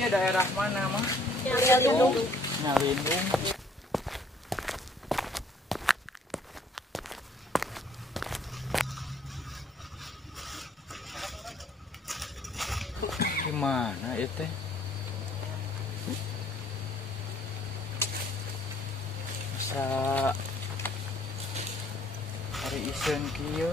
iya daerah mana mah? Nyalindung. Nyalindung. Gimana itu? Masa hari isen kieu?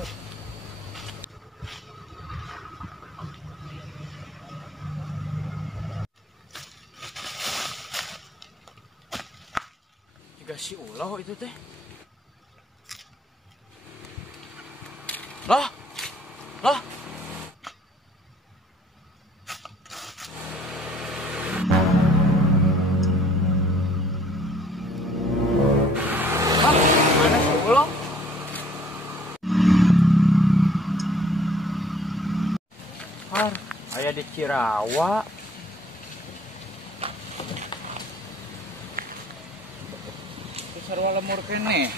Si ulah itu teh. Lah. Lah. Mana si ulah? Har, aya di Cirawa. Sarwa lemur kene.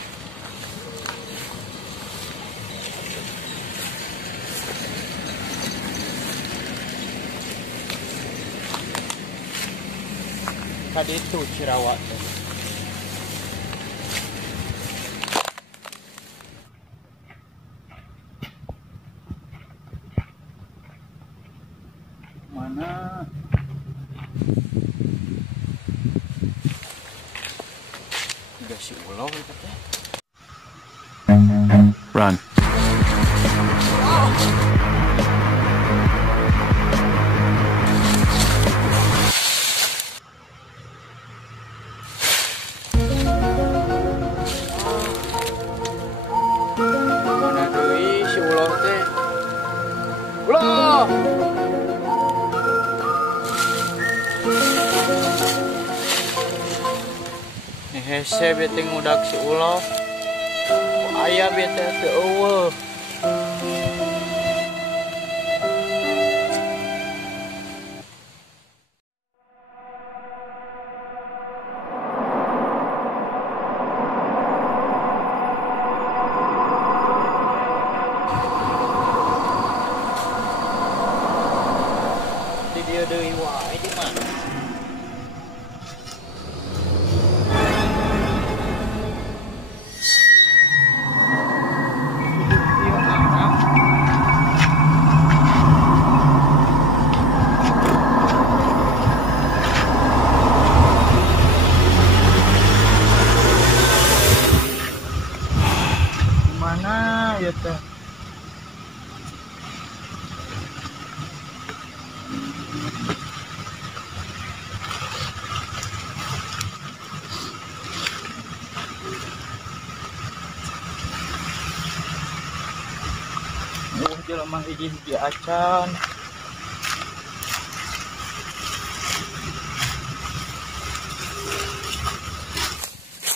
Tadi itu Cirawa. Mana? Si ulau itu teh. Run. Mana deui si ulau teh? Ulau. Hese bete ngudak si ulah. Aya bete teu eueuh. Di dieu deui wae di mana? Mana ya teh? Jelema hiji acan.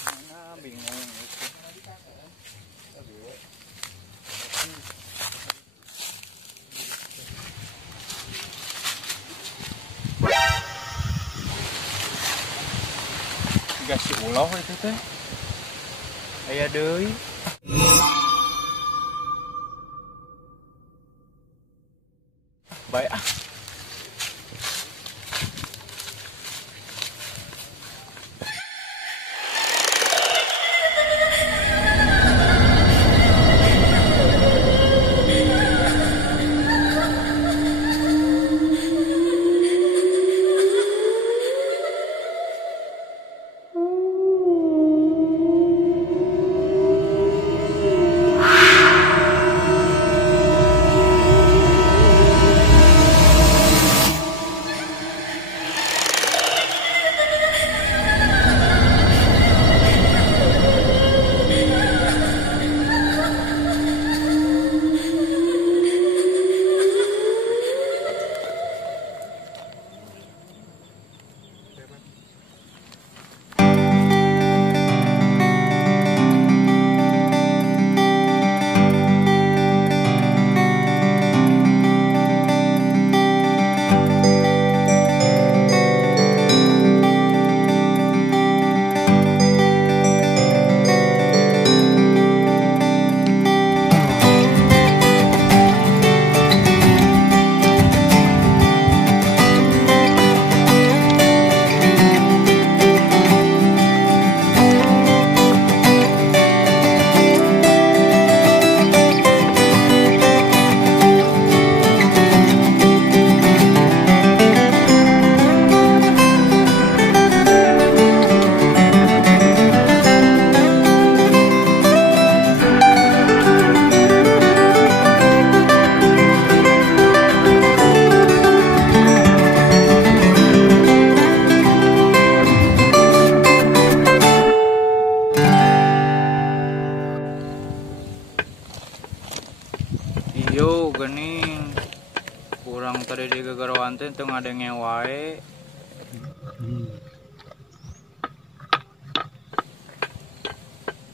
Mana bingung itu. Gak si ulah itu teh. Aya deui. Baik ah. tuh gening. Kurang tadi di gegeruan teh teu ngadenge wae.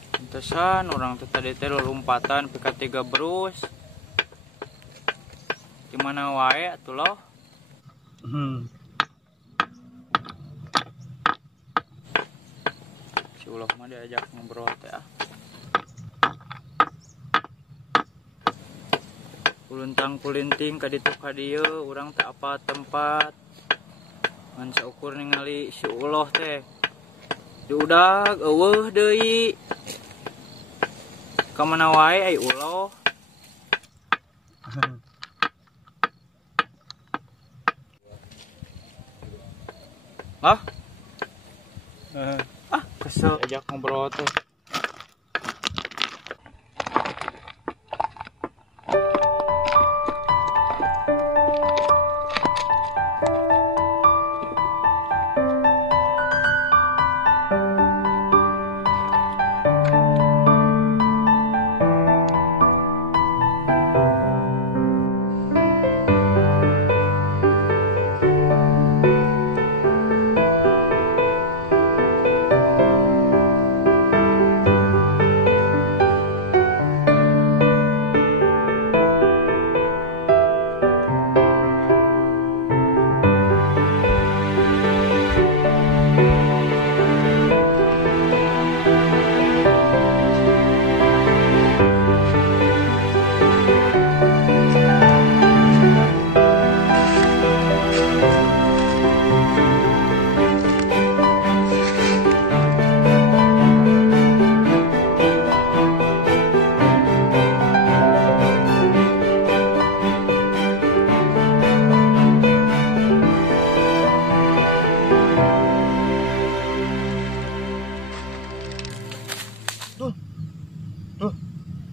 Pantesan orang teh tadi teh lompatan pika 3 berus. Di mana wae atuh loh. Si ulah mah diajak ngobrol teh ah. Kuluntang kulinting ka ditu ka dieu urang teh apa tempat. Ngan saukur ningali si uloh teh. Diudag eueuh deui. Ka mana wae ai uloh. Ah? Kesel ajak ngobrol teh.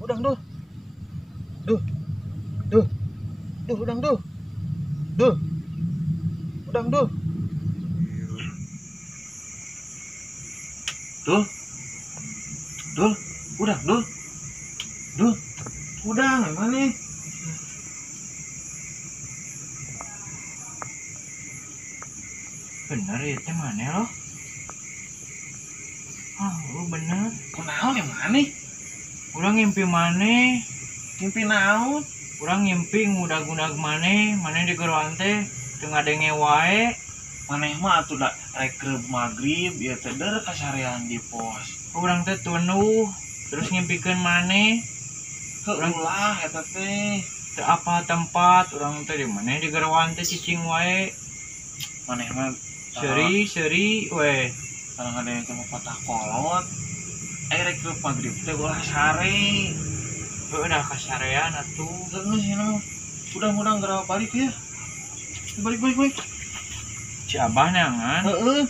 Udang duh. Udang duh. Udang duh. Udang duh. Udang emang nih. Bener ya teh mana loh? Ah, lu bener. Kunaon yang mana nih? Urang ngimpi maneh. Mimpi naon? Urang ngimpi ngudag-ngudag maneh di geroan teh teu ngadenge wae. Maneh mah atuh da rek magrib ieu teh deur kasarean di pos. Urang teh tunuh terus ngimpikeun maneh. Heulah eta teh. Teu apa tempat urang teh di maneh di geroan teh cicing wae. Maneh mah Seri we. kadang-kadang cuma patah kolot. Rek magrib teh ulah sare. Udah kasarean atuh. Geus cenah. Udang-udang geura balik ya. Balik. Si Abah nangan. Heeh.